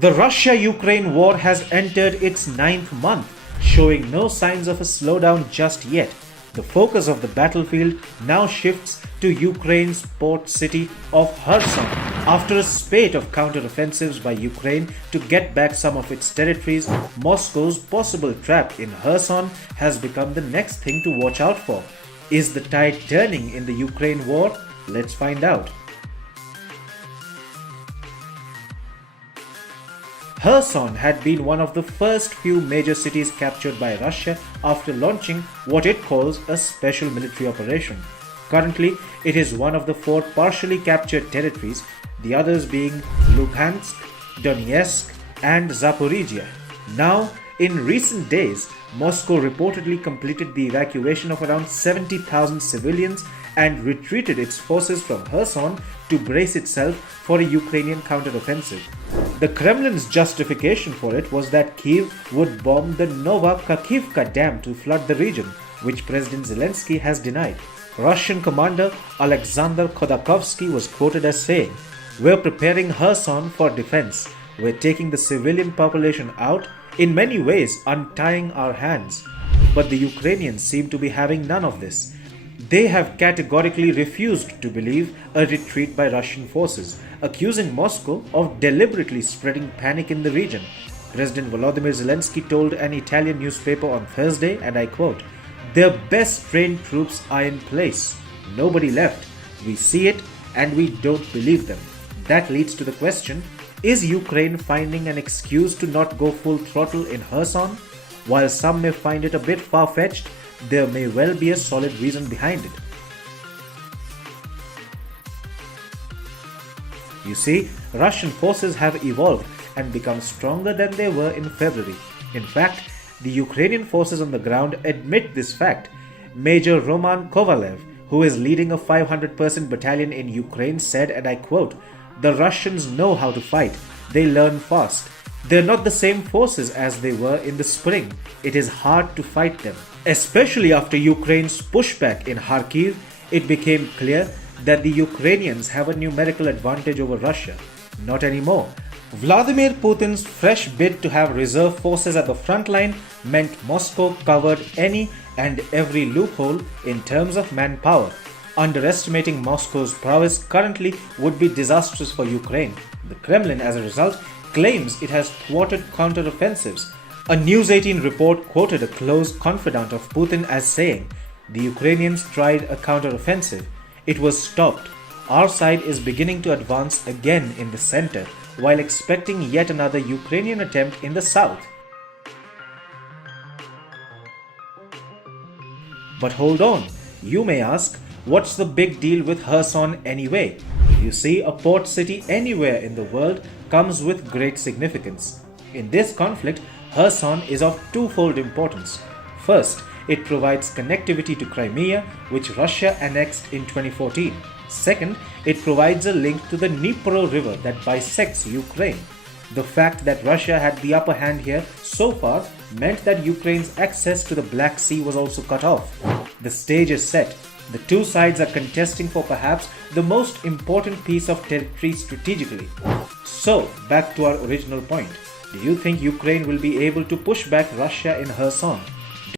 The Russia-Ukraine war has entered its 9th month, showing no signs of a slowdown just yet. The focus of the battlefield now shifts to Ukraine's port city of Kherson. After a spate of counteroffensives by Ukraine to get back some of its territories, Moscow's possible trap in Kherson has become the next thing to watch out for. Is the tide turning in the Ukraine war? Let's find out. Kherson had been one of the first few major cities captured by Russia after launching what it calls a special military operation. Currently, it is one of the 4 partially captured territories, the others being Luhansk, Donetsk, and Zaporizhia. Now, in recent days, Moscow reportedly completed the evacuation of around 70,000 civilians and retreated its forces from Kherson to brace itself for a Ukrainian counteroffensive. The Kremlin's justification for it was that Kyiv would bomb the Novokakivka dam to flood the region, which President Zelensky has denied. Russian commander Alexander Khodakovsky was quoted as saying, "We're preparing Kherson for defense. We're taking the civilian population out, in many ways untying our hands." But the Ukrainians seem to be having none of this. They have categorically refused to believe a retreat by Russian forces, accusing Moscow of deliberately spreading panic in the region. President Volodymyr Zelensky told an Italian newspaper on Thursday, and I quote, "Their best trained troops are in place. Nobody left. We see it and we don't believe them." That leads to the question, is Ukraine finding an excuse to not go full throttle in Kherson? While some may find it a bit far-fetched, there may well be a solid reason behind it. You see, Russian forces have evolved and become stronger than they were in February. In fact, the Ukrainian forces on the ground admit this fact. Major Roman Kovalev, who is leading a 500-person battalion in Ukraine, said, and I quote, "The Russians know how to fight. They learn fast. They're not the same forces as they were in the spring. It is hard to fight them." Especially after Ukraine's pushback in Kharkiv, it became clear that the Ukrainians have a numerical advantage over Russia. Not anymore. Vladimir Putin's fresh bid to have reserve forces at the front line meant Moscow covered any and every loophole in terms of manpower. Underestimating Moscow's prowess currently would be disastrous for Ukraine. The Kremlin, as a result, claims it has thwarted counteroffensives. A News 18 report quoted a close confidant of Putin as saying, "The Ukrainians tried a counteroffensive. It was stopped. Our side is beginning to advance again in the center, while expecting yet another Ukrainian attempt in the south." But hold on, you may ask, what's the big deal with Kherson anyway? You see, a port city anywhere in the world comes with great significance. In this conflict, Kherson is of twofold importance. First, it provides connectivity to Crimea, which Russia annexed in 2014. Second, it provides a link to the Dnipro River that bisects Ukraine. The fact that Russia had the upper hand here so far meant that Ukraine's access to the Black Sea was also cut off. The stage is set. The two sides are contesting for perhaps the most important piece of territory strategically. So, back to our original point. Do you think Ukraine will be able to push back Russia in Kherson?